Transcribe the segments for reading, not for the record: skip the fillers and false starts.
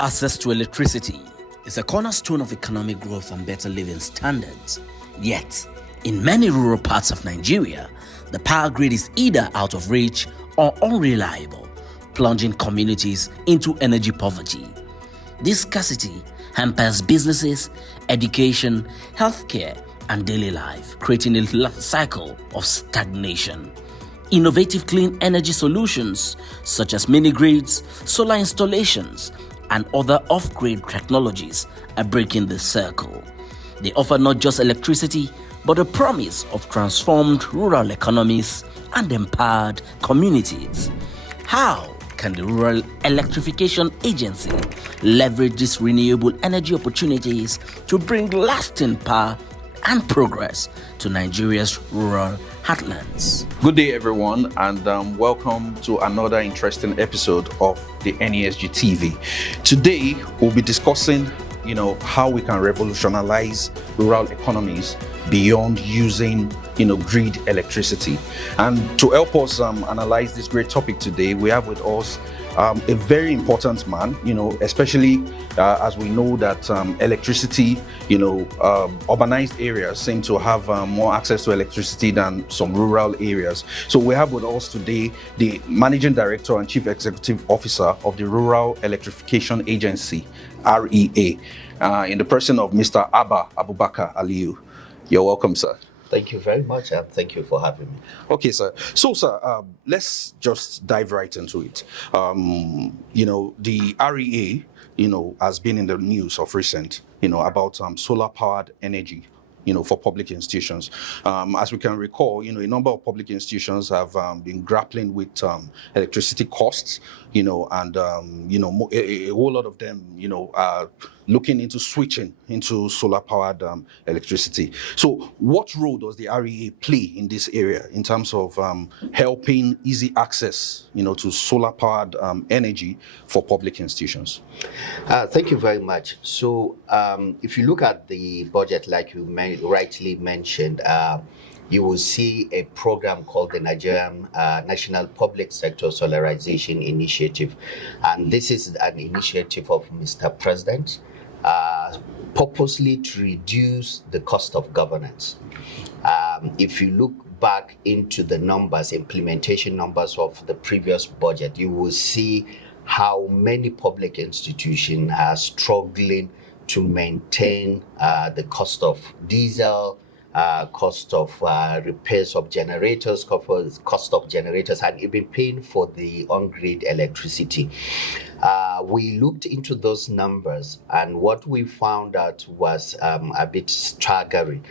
Access to electricity is a cornerstone of economic growth and better living standards. Yet, in many rural parts of Nigeria, the power grid is either out of reach or unreliable, plunging communities into energy poverty. This scarcity hampers businesses, education, healthcare, and daily life, creating a cycle of stagnation. Innovative clean energy solutions such as mini-grids, solar installations, and other off-grid technologies are breaking the circle. They offer not just electricity, but a promise of transformed rural economies and empowered communities. How can the Rural Electrification Agency leverage these renewable energy opportunities to bring lasting power and progress to Nigeria's rural heartlands? Good day, everyone, and welcome to another interesting episode of the NESG TV. Today, we'll be discussing, how we can revolutionize rural economies beyond using, grid electricity. And to help us analyze this great topic today, we have with us a very important man, especially as we know that electricity, urbanized areas seem to have more access to electricity than some rural areas. So we have with us today the Managing Director and Chief Executive Officer of the Rural Electrification Agency, REA, in the person of Mr. Abba Abubakar Aliyu. You're welcome, sir. Thank you very much, and thank you for having me. Okay, sir. So, sir, let's just dive right into it. The REA, has been in the news of recent, about solar-powered energy, for public institutions. As we can recall, a number of public institutions have been grappling with electricity costs, and a whole lot of them, are looking into switching into solar-powered electricity. So what role does the REA play in this area in terms of helping easy access, to solar-powered energy for public institutions? Thank you very much. So if you look at the budget, like you rightly mentioned, you will see a program called the Nigerian National Public Sector Solarization Initiative. And this is an initiative of Mr. President, purposely to reduce the cost of governance. If you look back into the numbers, implementation numbers of the previous budget, you will see how many public institutions are struggling to maintain the cost of diesel, cost of repairs of generators, cost of generators, and even paying for the on-grid electricity. We looked into those numbers, and what we found out was a bit staggering.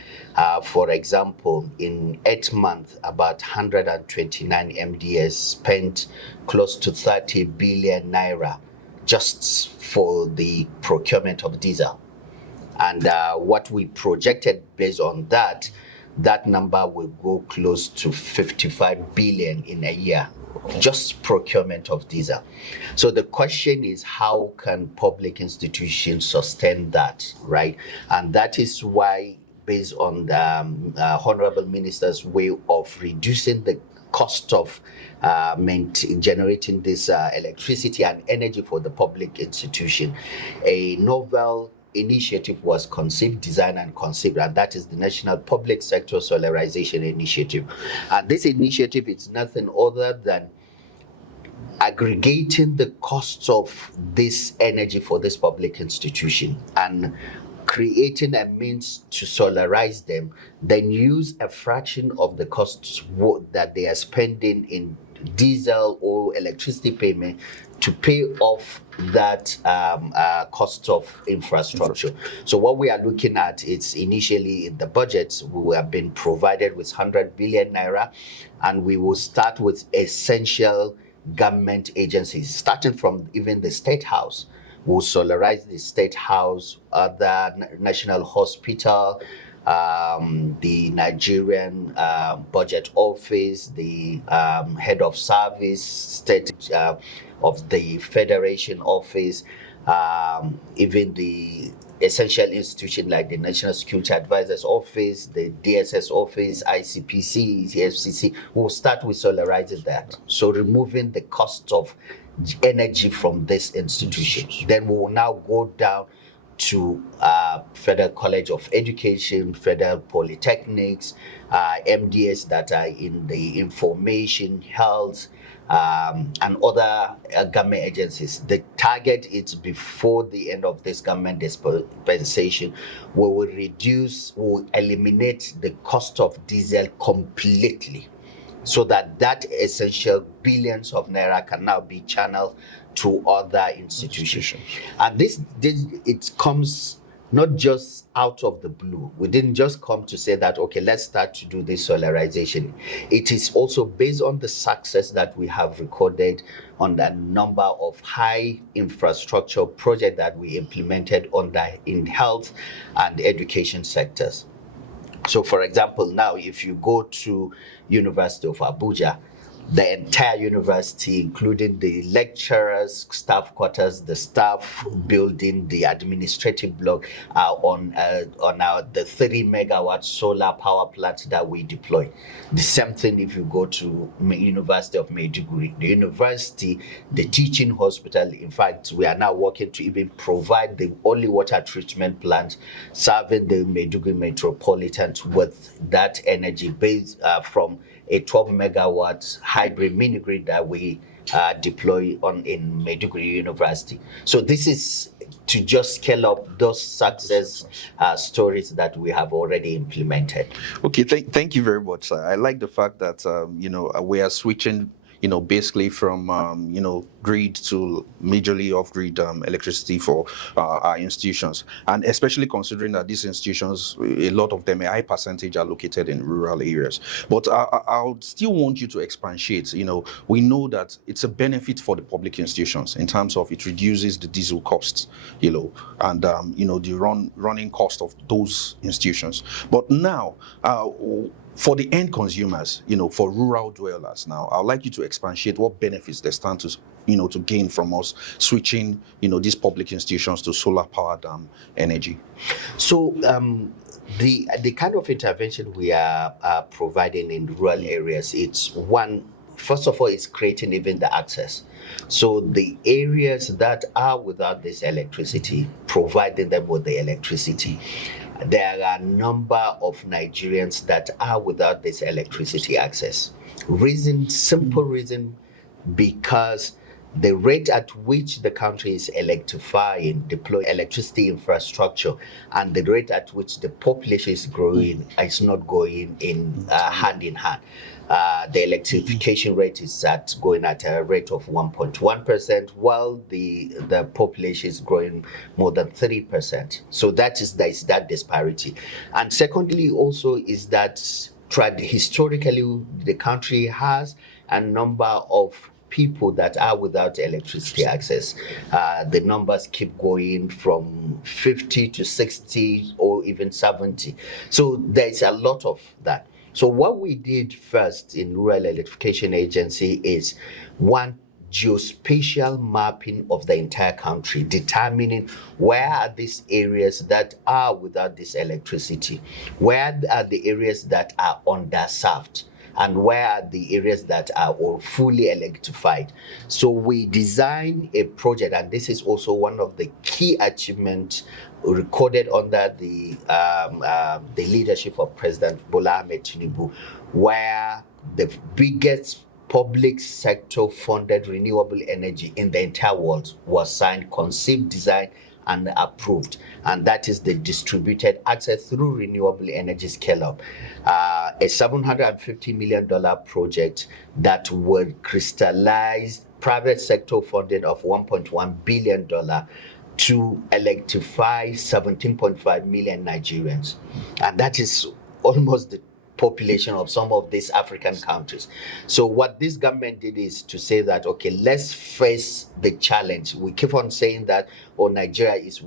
For example, in 8 months, about 129 MDS spent close to 30 billion naira just for the procurement of diesel. And what we projected based on that number will go close to 55 billion in a year, just procurement of diesel. So the question is, how can public institutions sustain that, right? And that is why, based on the Honorable Minister's way of reducing the cost of generating this electricity and energy for the public institution, a novel initiative was conceived, designed, and conceived, and that is the National Public Sector Solarization Initiative. And this initiative is nothing other than aggregating the costs of this energy for this public institution and creating a means to solarize them, then use a fraction of the costs that they are spending in diesel or electricity payment to pay off that cost of infrastructure. So what we are looking at is, initially in the budget, we have been provided with 100 billion naira, and we will start with essential government agencies, starting from even the State House. We'll solarize the State House, the National Hospital, the Nigerian Budget Office, the Head of Service, State of the Federation Office, even the essential institution like the National Security Advisor's Office, the DSS Office, ICPC, the FCC, will start with solarizing that. So removing the cost of energy from this institution. Then we will now go down to Federal College of Education, Federal Polytechnics, MDS that are in the information, health, and other government agencies. The target is before the end of this government dispensation, we will eliminate the cost of diesel completely, so that essential billions of naira can now be channeled to other institutions. And this it comes not just out of the blue. We didn't just come to say that, okay, let's start to do this solarization. It is also based on the success that we have recorded on the number of high infrastructure projects that we implemented in health and education sectors. So, for example, now if you go to University of Abuja, the entire university, including the lecturers, staff quarters, the staff building, the administrative block, are on the 30 megawatt solar power plant that we deploy. The same thing if you go to University of Maiduguri. The university, the teaching hospital, in fact, we are now working to even provide the only water treatment plant serving the Maiduguri metropolitan with that energy based from a 12 megawatt hybrid mini grid that we deploy in Maiduguri University. So this is to just scale up those success stories that we have already implemented. Okay, thank you very much, sir. I like the fact that we are switching basically from grid to majorly off-grid electricity for our institutions, and especially considering that these institutions, a lot of them, a high percentage, are located in rural areas. But I still want you to expatiate. We know that it's a benefit for the public institutions in terms of it reduces the diesel costs, and the running cost of those institutions. But now, for the end consumers, for rural dwellers now, I'd like you to expatiate what benefits they stand to gain from us switching, these public institutions to solar-powered energy. So the kind of intervention we are providing in rural areas, first of all, it's creating even the access. So the areas that are without this electricity, providing them with the electricity. There are a number of Nigerians that are without this electricity access. Simple reason, because the rate at which the country is electrifying, deploying electricity infrastructure, and the rate at which the population is growing is not going in hand in hand. The electrification rate is going at a rate of 1.1%, while the population is growing more than 3%. So there is that disparity. And secondly, also is that historically the country has a number of people that are without electricity access. The numbers keep going from 50 to 60 or even 70. So there's a lot of that. So what we did first in Rural Electrification Agency is geospatial mapping of the entire country, determining where are these areas that are without this electricity, where are the areas that are underserved, and where are the areas that are all fully electrified. So we designed a project, and this is also one of the key achievements recorded under the leadership of President Bola Ahmed Tinubu, where the biggest public sector funded renewable energy in the entire world was signed, conceived, designed, and approved. And that is the distributed access through renewable energy scale-up. A $750 million project that would crystallize private sector funding of $1.1 billion to electrify 17.5 million Nigerians. And that is almost population of some of these African countries. So what this government did is to say that, okay, let's face the challenge. We keep on saying that, Nigeria is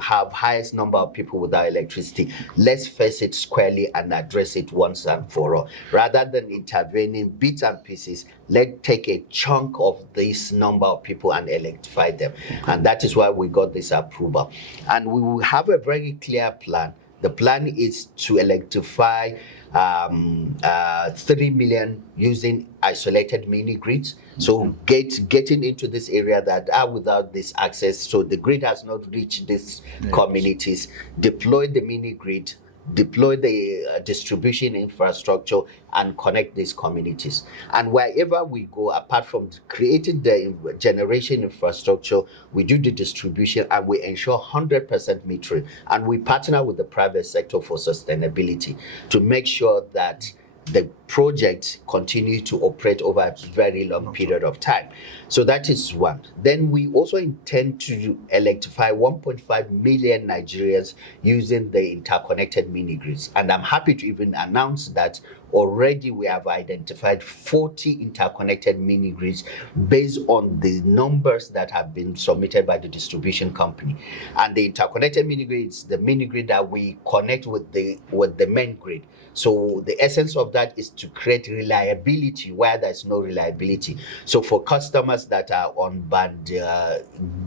have highest number of people without electricity. Let's face it squarely and address it once and for all. Rather than intervening bits and pieces, let's take a chunk of this number of people and electrify them. And that is why we got this approval. And we will have a very clear plan. The plan is to electrify 3 million using isolated mini grids. So getting into this area that are without this access, so the grid has not reached these communities, deploy the mini grid, deploy the distribution infrastructure, and connect these communities. And wherever we go, apart from creating the generation infrastructure, we do the distribution and we ensure 100% metering. And we partner with the private sector for sustainability to make sure that the project continue to operate over a very long period of time. So that is one. Then we also intend to electrify 1.5 million Nigerians using the interconnected mini grids. And I'm happy to even announce that already we have identified 40 interconnected mini grids based on the numbers that have been submitted by the distribution company. And the interconnected mini grids, the mini grid that we connect with the main grid. So the essence of that is to create reliability where there's no reliability. So for customers that are on band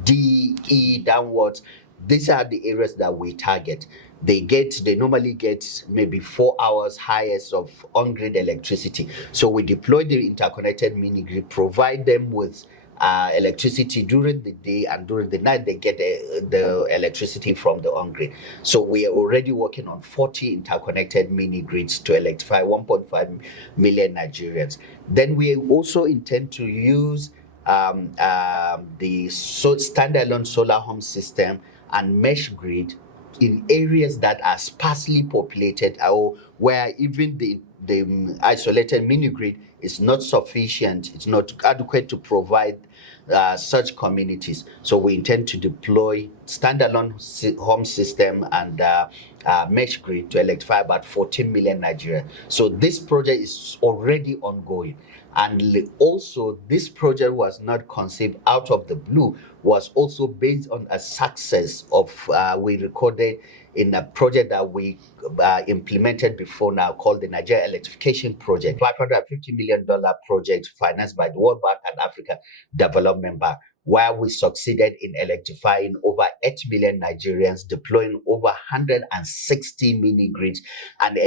D, E downwards, these are the areas that we target. They normally get maybe 4 hours highest of on-grid electricity. So we deploy the interconnected mini grid, provide them with electricity during the day, and during the night they get the electricity from the on-grid. So we are already working on 40 interconnected mini grids to electrify 1.5 million Nigerians. Then we also intend to use the standalone solar home system and mesh grid in areas that are sparsely populated or where even the isolated mini grid is not sufficient, it's not adequate to provide such communities. So we intend to deploy standalone home system and mesh grid to electrify about 14 million Nigerians. So this project is already ongoing. And also, this project was not conceived out of the blue, was also based on a success of we recorded in a project that we implemented before now called the Nigeria Electrification Project, $550 million project financed by the World Bank and Africa Development Bank, where we succeeded in electrifying over 8 million Nigerians, deploying over 160 mini grids, and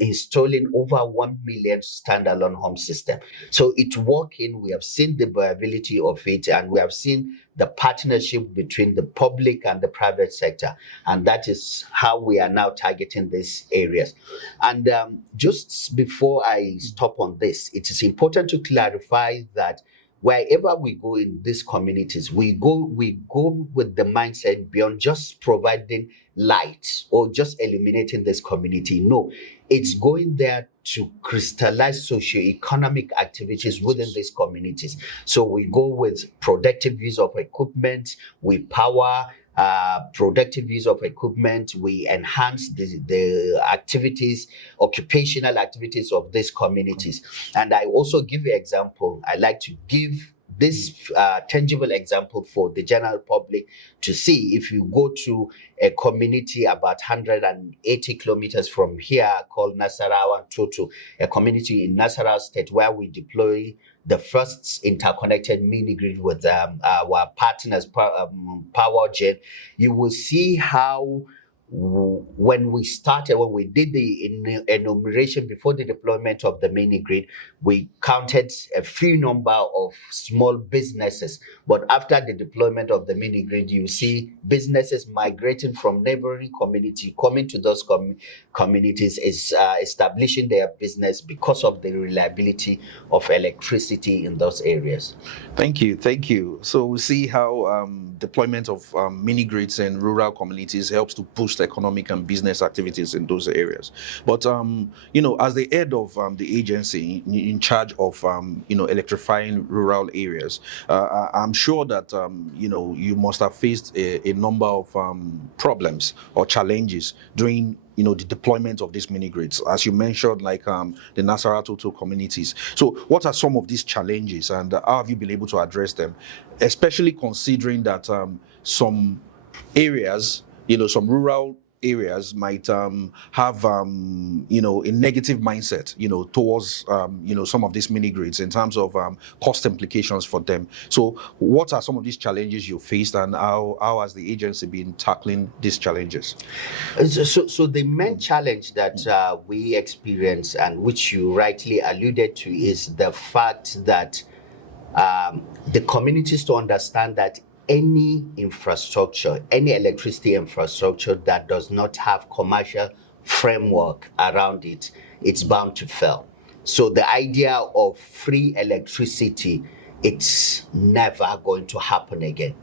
installing over 1 million standalone home system. So it's working. We have seen the viability of it, and we have seen the partnership between the public and the private sector. And that is how we are now targeting these areas. And just before I stop on this, it is important to clarify that wherever we go in these communities, we go with the mindset beyond just providing light or just eliminating this community. No, it's going there to crystallize socio-economic activities within these communities. So we go with productive use of equipment, we power productive use of equipment, we enhance the activities, occupational activities of these communities. And I also give an example. I like to give this tangible example for the general public to see. If you go to a community about 180 kilometers from here called Nasarawa Toto, a community in Nasarawa State where we deploy the first interconnected mini grid with our partners, PowerGen, you will see how when we did the enumeration before the deployment of the mini grid, we counted a few number of small businesses. But after the deployment of the mini grid, you see businesses migrating from neighboring community, coming to those communities, establishing their business because of the reliability of electricity in those areas. Thank you. So we see how deployment of mini grids in rural communities helps to boost boost economic and business activities in those areas. But as the head of the agency in charge of electrifying rural areas, I'm sure that you must have faced a number of problems or challenges during the deployment of these mini grids, as you mentioned, like the Nasarawa communities. So what are some of these challenges, and how have you been able to address them, especially considering that some areas, some rural areas might have a negative mindset towards some of these mini grids in terms of cost implications for them. So what are some of these challenges you faced, and how has the agency been tackling these challenges? So the main challenge that we experience, and which you rightly alluded to, is the fact that the communities to understand that any infrastructure, any electricity infrastructure that does not have commercial framework around it, it's bound to fail. So the idea of free electricity, it's never going to happen again.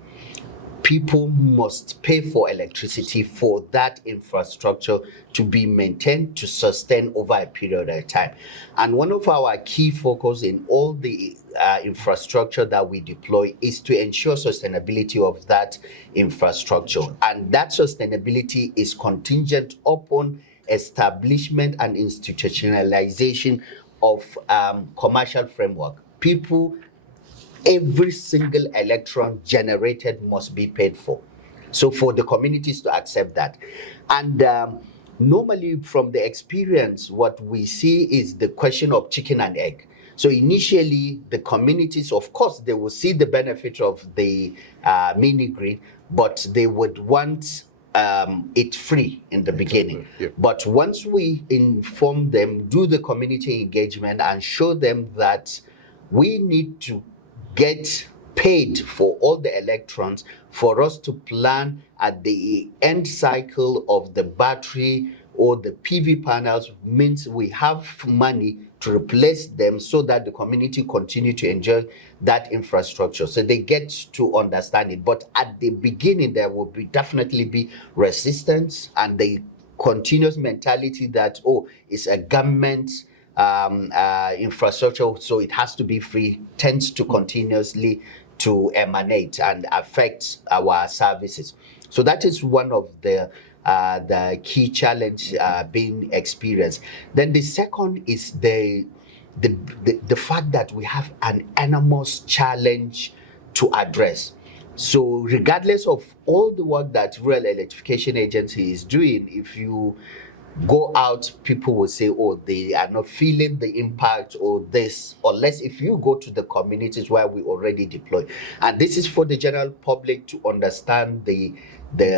People must pay for electricity for that infrastructure to be maintained, to sustain over a period of time. And one of our key focus in all the infrastructure that we deploy is to ensure sustainability of that infrastructure. And that sustainability is contingent upon establishment and institutionalization of commercial framework. Every single electron generated must be paid for. So for the communities to accept that. And normally from the experience, what we see is the question of chicken and egg. So initially, the communities, of course, they will see the benefit of the mini grid, but they would want it free in the beginning. Yeah. But once we inform them, do the community engagement, and show them that we need to get paid for all the electrons for us to plan at the end cycle of the battery or the PV panels, means we have money to replace them so that the community continue to enjoy that infrastructure. So they get to understand it. But at the beginning, there will definitely be resistance and the continuous mentality that, it's a government infrastructure, so it has to be free, tends to continuously to emanate and affect our services. So that is one of the key challenge being experienced. Then the second is the fact that we have an enormous challenge to address. So regardless of all the work that Rural Electrification Agency is doing, if you go out, people will say, they are not feeling the impact or this, unless if you go to the communities where we already deploy. And this is for the general public to understand the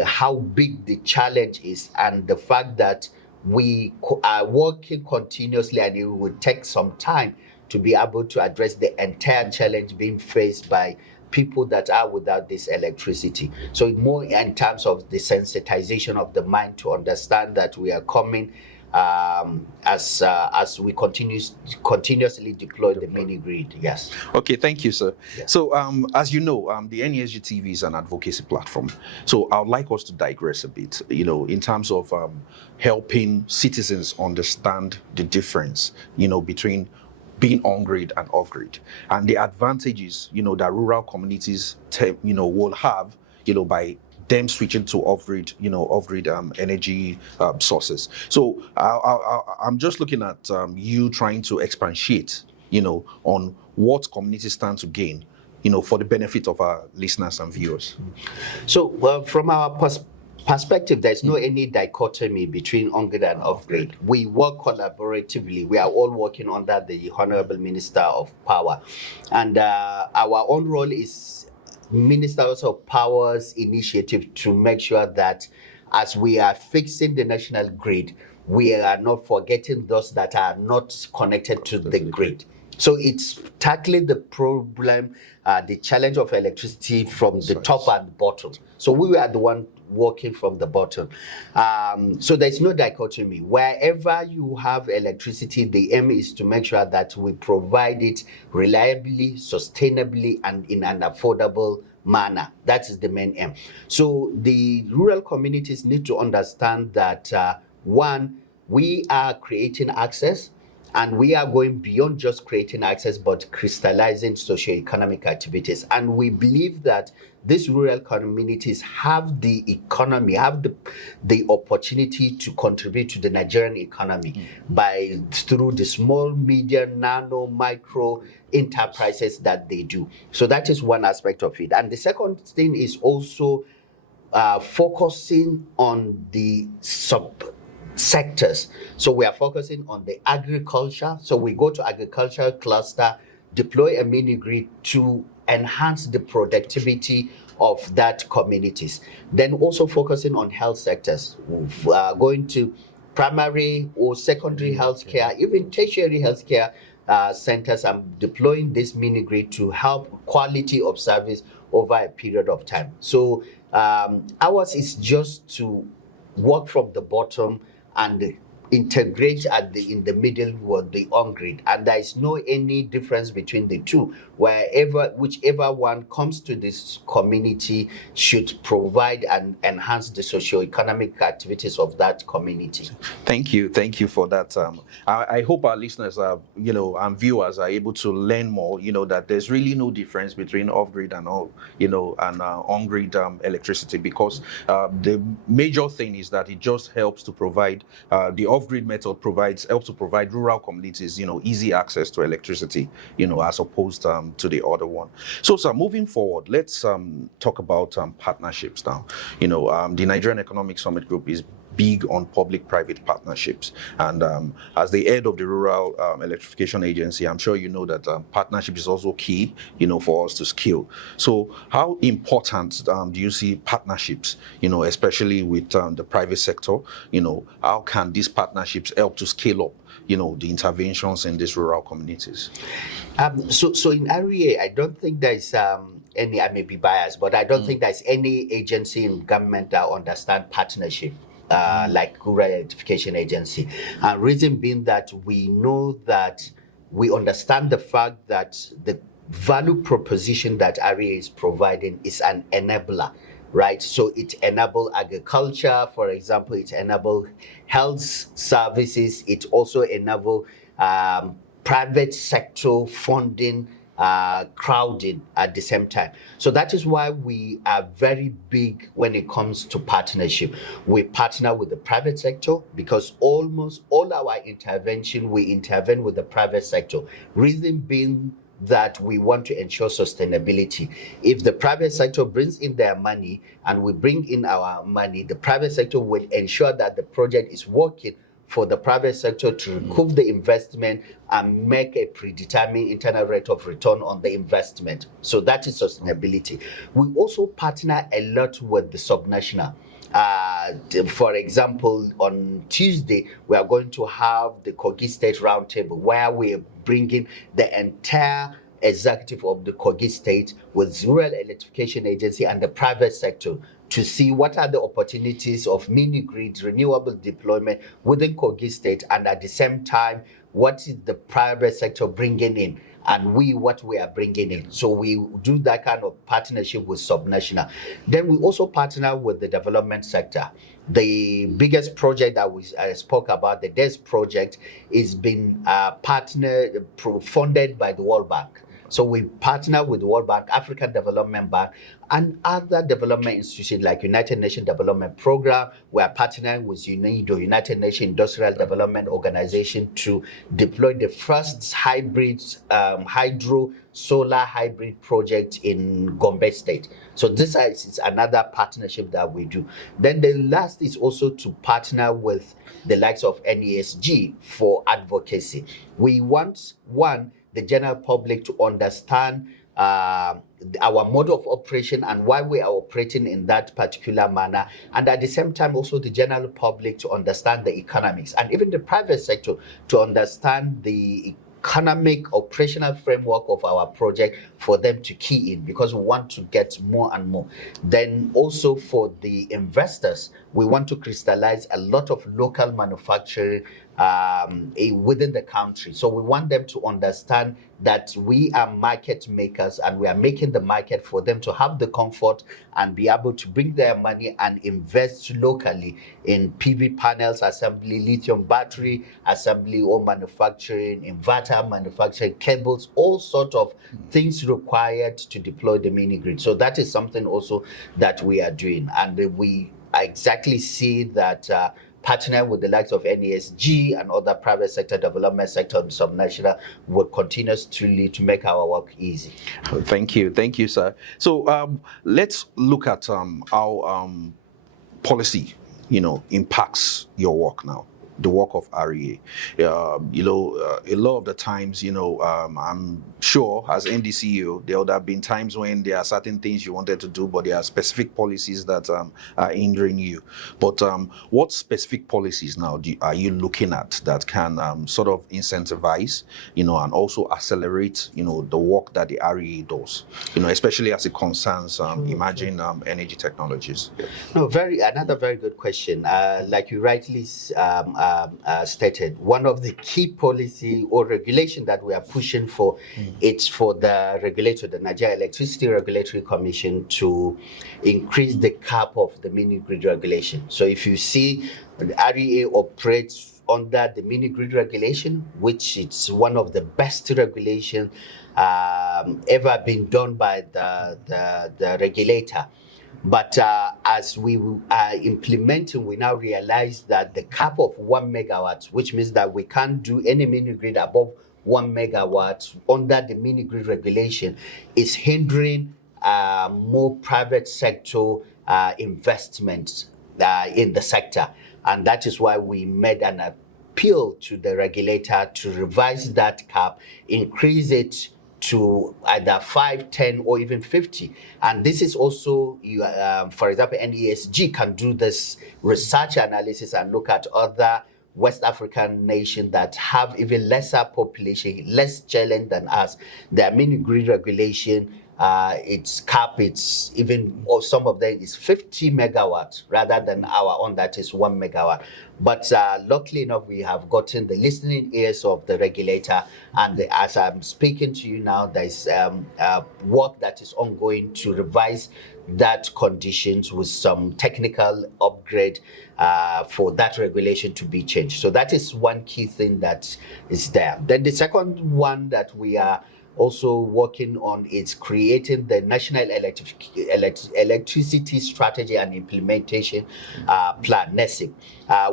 how big the challenge is, and the fact that we are working continuously, and it will take some time to be able to address the entire challenge being faced by people that are without this electricity. So more in terms of the sensitization of the mind to understand that we are coming as we continuously deploy the mini grid. Yes. Okay, thank you, sir. Yeah. So as you know, the NESG TV is an advocacy platform. So I would like us to digress a bit, in terms of helping citizens understand the difference, between being on-grid and off-grid, and the advantages, that rural communities, will have, by them switching to off-grid, energy sources. So I'm just looking at you trying to expatiate, on what communities stand to gain, for the benefit of our listeners and viewers. So from our perspective, there's no any dichotomy between on-grid and off-grid. We work collaboratively. We are all working under the Honorable Minister of Power. And our own role is Ministers of Power's initiative to make sure that as we are fixing the national grid, we are not forgetting those that are not connected to the grid. So it's tackling the problem, the challenge of electricity from the top and bottom. So we are the one working from the bottom. So there's no dichotomy. Wherever you have electricity, the aim is to make sure that we provide it reliably, sustainably, and in an affordable manner. That is the main aim. So the rural communities need to understand that one, we are creating access, and we are going beyond just creating access, but crystallizing socioeconomic activities. And we believe that these rural communities have the economy, have the opportunity to contribute to the Nigerian economy through the small, medium, nano, micro enterprises that they do. So that is one aspect of it. And the second thing is also focusing on the sectors. So we are focusing on the agriculture. So we go to agricultural cluster, deploy a mini grid to enhance the productivity of that communities. Then also focusing on health sectors, going to primary or secondary healthcare, even tertiary healthcare centers, and deploying this mini grid to help quality of service over a period of time. So ours is just to work from the bottom and integrate in the middle with the on-grid, and there is no any difference between the two. Whichever one comes to this community should provide and enhance the socio-economic activities of that community. Thank you for that. I hope our listeners are, and viewers are able to learn more. That there's really no difference between off-grid and on-grid electricity, because the major thing is that it just helps to provide the off-grid method helps to provide rural communities, easy access to electricity, as opposed to the other one. So, sir, moving forward, let's talk about partnerships now. The Nigerian Economic Summit Group is big on public-private partnerships, and as the head of the Rural Electrification Agency, I'm sure you know that partnership is also key, for us to scale. So how important do you see partnerships, especially with the private sector? How can these partnerships help to scale up, the interventions in these rural communities? So in REA, I don't think there's any, I may be biased, but I don't think there's any agency in government that understand partnership like Rural Electrification Agency. And reason being that we know that we understand the fact that the value proposition that REA is providing is an enabler, right? So it enables agriculture, for example, it enables health services, it also enables private sector funding, crowding at the same time. So that is why we are very big when it comes to partnership. We partner with the private sector because almost all our intervention, we intervene with the private sector. Reason being that we want to ensure sustainability. If the private sector brings in their money and we bring in our money, the private sector will ensure that the project is working for the private sector to recoup the investment and make a predetermined internal rate of return on the investment. So that is sustainability. We also partner a lot with the subnational. For example, on Tuesday, we are going to have the Kogi State Roundtable, where we are bringing the entire executive of the Kogi State with Rural Electrification Agency and the private sector to see what are the opportunities of mini-grid renewable deployment within Kogi State, and at the same time, what is the private sector bringing in, and what we are bringing in. So we do that kind of partnership with subnational. Then we also partner with the development sector. The biggest project that I spoke about, the DES project, is been funded by the World Bank. So we partner with the World Bank, African Development Bank, and other development institutions like United Nations Development Program. We are partnering with UNIDO, United Nations Industrial Development Organization, to deploy the first hydro solar hybrid project in Gombe State. So this is another partnership that we do. Then the last is also to partner with the likes of NESG for advocacy. We want, the general public to understand our mode of operation and why we are operating in that particular manner, and at the same time also the general public to understand the economics, and even the private sector to understand the economic operational framework of our project for them to key in, because we want to get more and more. Then also for the investors, we want to crystallize a lot of local manufacturing within the country. So we want them to understand that we are market makers and we are making the market for them to have the comfort and be able to bring their money and invest locally in PV panels assembly, lithium battery assembly or manufacturing, inverter manufacturing, cables, all sort of things required to deploy the mini grid. So that is something also that we are doing, and we exactly see that partner with the likes of NESG and other private sector development sector and subnational will continue to make our work easy. Thank you, sir. So let's look at how policy, impacts your work now. The work of REA. A lot of the times, I'm sure as MD CEO, there would have been times when there are certain things you wanted to do, but there are specific policies that are hindering you. But what specific policies now are you looking at that can sort of incentivize, and also accelerate, the work that the REA does, especially as it concerns emerging energy technologies? No, another very good question. Like you rightly stated, one of the key policy or regulation that we are pushing for, it's for the regulator, the Nigeria Electricity Regulatory Commission, to increase the cap of the mini grid regulation. So if you see, the REA operates under the mini grid regulation, which is one of the best regulations ever been done by the regulator. But as we are implementing, we now realize that the cap of 1 megawatt, which means that we can't do any mini grid above 1 megawatt under the mini grid regulation, is hindering more private sector investments in the sector. And that is why we made an appeal to the regulator to revise that cap, increase it to either 5, 10, or even 50. And this is also, for example, NESG can do this research analysis and look at other West African nations that have even lesser population, less challenge than us. Their mini grid regulation, its cap, it's even, or some of them is 50 megawatts rather than our own that is 1 megawatt. But luckily enough, we have gotten the listening ears of the regulator, and as I'm speaking to you now, there's work that is ongoing to revise that conditions with some technical upgrade for that regulation to be changed. So that is one key thing that is there. Then the second one that we are also working on is creating the National Electricity Strategy and Implementation Plan, NESIP,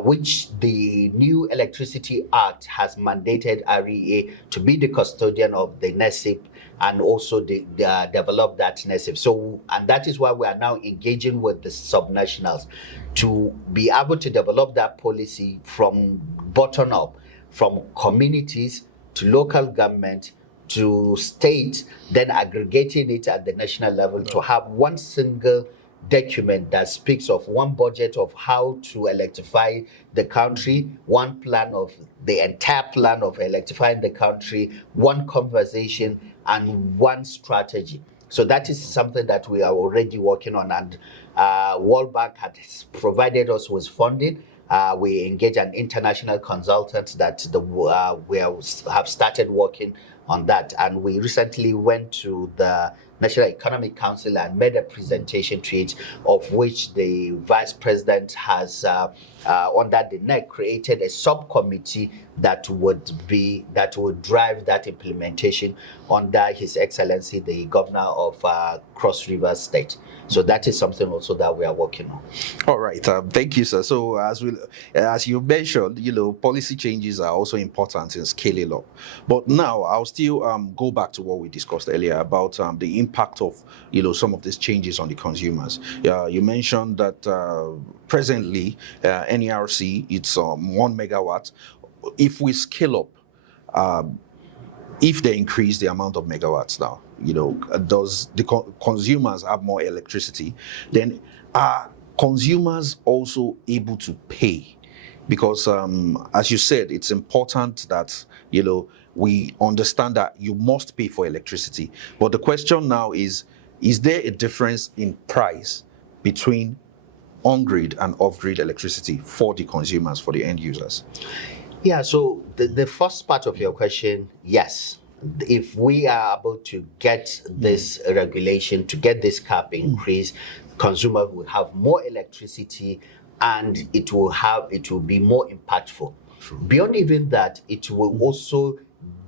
which the new Electricity Act has mandated REA to be the custodian of the NESIP and also develop that NESIP. So, and that is why we are now engaging with the subnationals to be able to develop that policy from bottom up, from communities to local government to state, then aggregating it at the national level to have one single document that speaks of one budget of how to electrify the country, one plan of the entire plan of electrifying the country, one conversation, and one strategy. So that is something that we are already working on, and World Bank has provided us with funding. We engage an international consultant that we have started working on that, and we recently went to the National Economic Council and made a presentation to it, of which the Vice President has, under the NEC, created a subcommittee that would drive that implementation under His Excellency, the Governor of Cross River State. So that is something also that we are working on. All right, thank you, sir. So as you mentioned, policy changes are also important in scaling up. But now I'll still go back to what we discussed earlier about the impact of some of these changes on the consumers. You mentioned that presently NERC, it's 1 megawatt. If we scale up, if they increase the amount of megawatts now, does the consumers have more electricity? Then are consumers also able to pay? Because as you said, it's important that we understand that you must pay for electricity. But the question now is there a difference in price between on-grid and off-grid electricity for the consumers, for the end users? Yeah, so the first part of your question, yes. If we are able to get this regulation, to get this cap increase, consumers will have more electricity and it will be more impactful. Beyond even that, it will also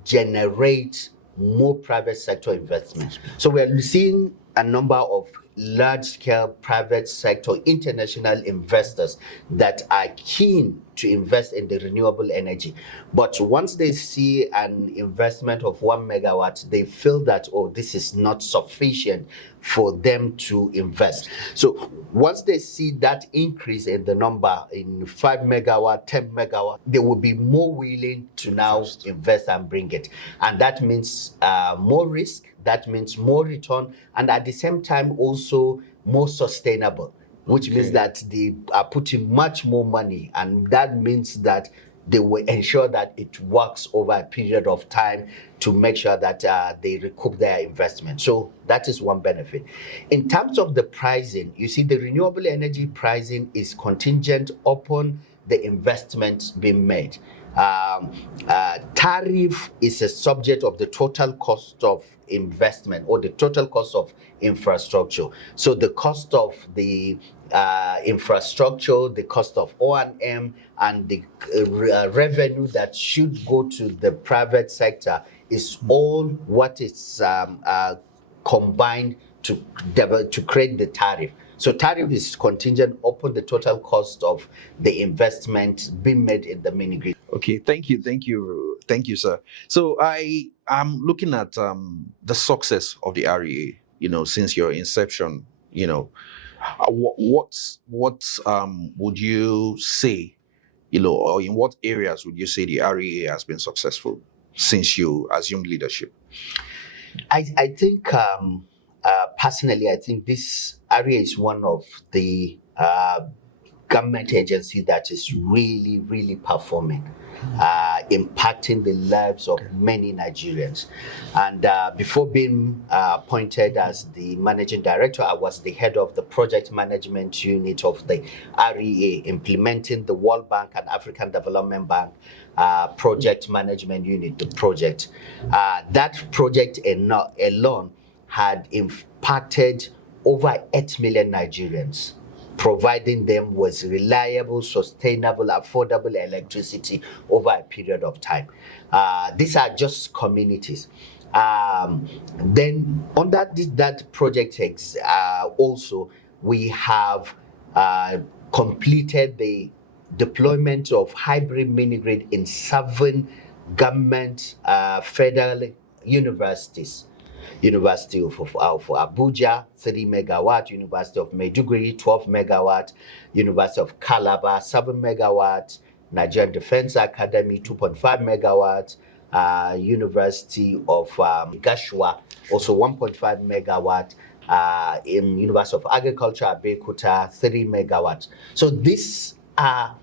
generate more private sector investment. So we are seeing a number of large-scale private sector international investors that are keen to invest in the renewable energy. But once they see an investment of 1 megawatt, they feel that, oh, this is not sufficient for them to invest. So once they see that increase in the number in 5 megawatt, 10 megawatt, they will be more willing to now invest and bring it. And that means more risk, that means more return, and at the same time also more sustainable, which means that they are putting much more money, and that means that they will ensure that it works over a period of time to make sure that they recoup their investment. So that is one benefit. In terms of the pricing, you see the renewable energy pricing is contingent upon the investment being made. Tariff is a subject of the total cost of investment or the total cost of infrastructure. So the cost of the infrastructure, the cost of O&M, and the revenue that should go to the private sector is all what is combined to create the tariff. So tariff is contingent upon the total cost of the investment being made in the mini grid. Okay, thank you, sir. So I am looking at the success of the REA. Since your inception. What would you say? Or in what areas would you say the REA has been successful since you assumed leadership? I think personally, I think this area is one of the government agency that is really, really performing, impacting the lives of many Nigerians. And before being appointed as the managing director, I was the head of the project management unit of the REA, implementing the World Bank and African Development Bank project management unit, the project. That project alone had impacted over 8 million Nigerians, providing them with reliable, sustainable, affordable electricity over a period of time. These are just communities. Then under that project also, we have completed the deployment of hybrid mini-grid in 7 government federal universities. University of Abuja, 3 megawatt, University of Maiduguri, 12 megawatt, University of Calabar, 7 megawatt, Nigerian Defense Academy, 2.5 megawatt, University of Gashua, also 1.5 megawatt, in University of Agriculture, Abeokuta, 3 megawatt. So these are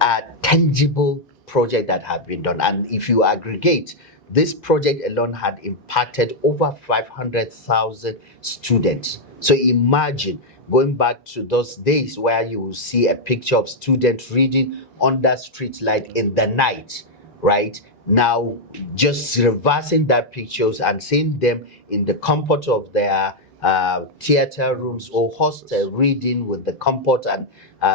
a tangible project that have been done. And if you aggregate, this project alone had impacted over 500,000 students. So imagine going back to those days where you will see a picture of students reading under street light in the night, right? Now, just reversing that pictures and seeing them in the comfort of their theater rooms or hostel, reading with the comfort and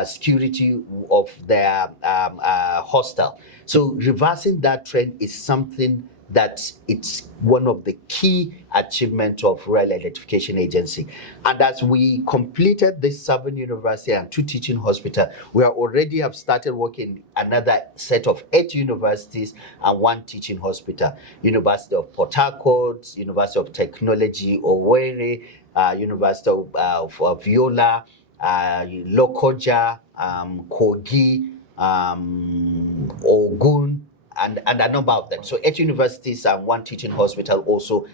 security of their hostel. So reversing that trend is something that it's one of the key achievements of Rural Electrification Agency. And as we completed this 7 university and 2 teaching hospitals, we already have started working another set of 8 universities and 1 teaching hospital. University of Port Harcourt, University of Technology, Owerri, University of Viola, Lokoja, Kogi, Ogun, and a number of them. So 8 universities and 1 teaching hospital also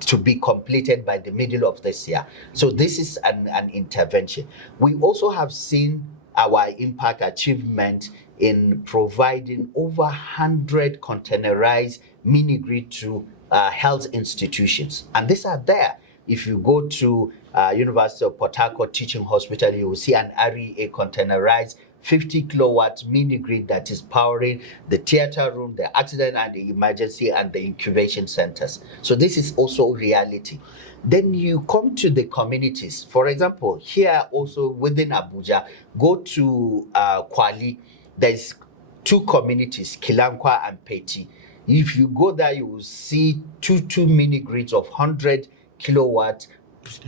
to be completed by the middle of this year. So this is an intervention. We also have seen our impact achievement in providing over 100 containerized mini-grid to health institutions. And these are there. If you go to University of Port Harcourt Teaching Hospital, you will see an REA containerized 50 kilowatt mini grid that is powering the theater room, the accident and the emergency, and the incubation centers. So this is also reality. Then you come to the communities. For example, here also within Abuja, go to Kwali, there's two communities, Kilankwa and Peti. If you go there, you will see two mini grids of 100 kilowatts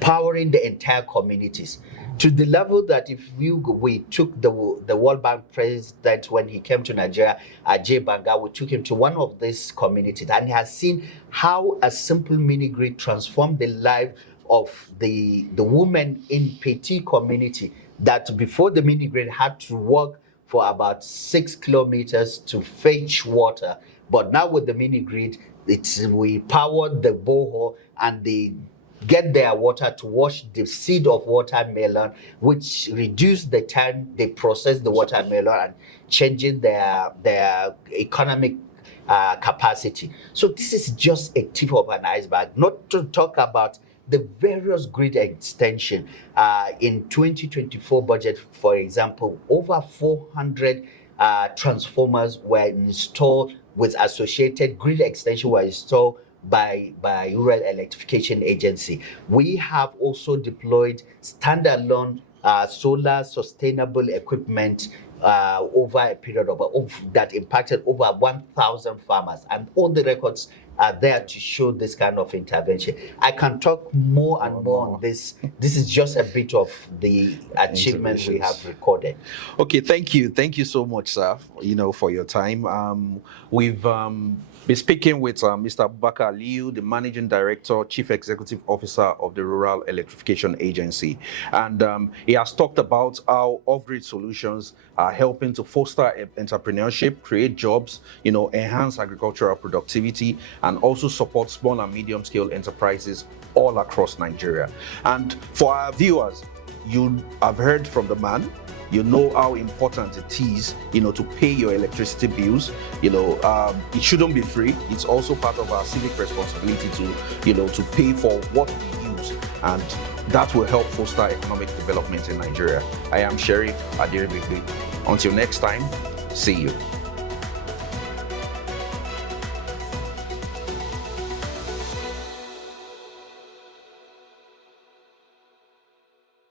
powering the entire communities, to the level that if we took the World Bank president when he came to Nigeria, Ajay Banga, we took him to one of these communities, and he has seen how a simple mini grid transformed the life of the women in Peti community, that before the mini grid had to walk for about 6 kilometers to fetch water. But now with the mini grid, we powered the borehole, and they get their water to wash the seed of watermelon, which reduce the time they process the watermelon and changing their economic capacity. So this is just a tip of an iceberg, not to talk about the various grid extension. In 2024 budget, for example, over 400 transformers were installed with associated grid extension were installed by Rural Electrification Agency. We have also deployed standalone solar sustainable equipment over a period of that impacted over 1,000 farmers, and all the records are there to show this kind of intervention. I can talk more and more on this. This is just a bit of the achievements we have recorded. Okay, thank you so much, sir, for your time. We've been speaking with Mr. Abubakar Aliyu, the Managing Director, Chief Executive Officer of the Rural Electrification Agency. And he has talked about how off-grid solutions are helping to foster entrepreneurship, create jobs, enhance agricultural productivity, and also support small and medium-scale enterprises all across Nigeria. And for our viewers, you have heard from the man. You know how important it is, to pay your electricity bills. It shouldn't be free. It's also part of our civic responsibility to pay for what we use, and that will help foster economic development in Nigeria. I am Sheriff Aderibigbe. Until next time, see you.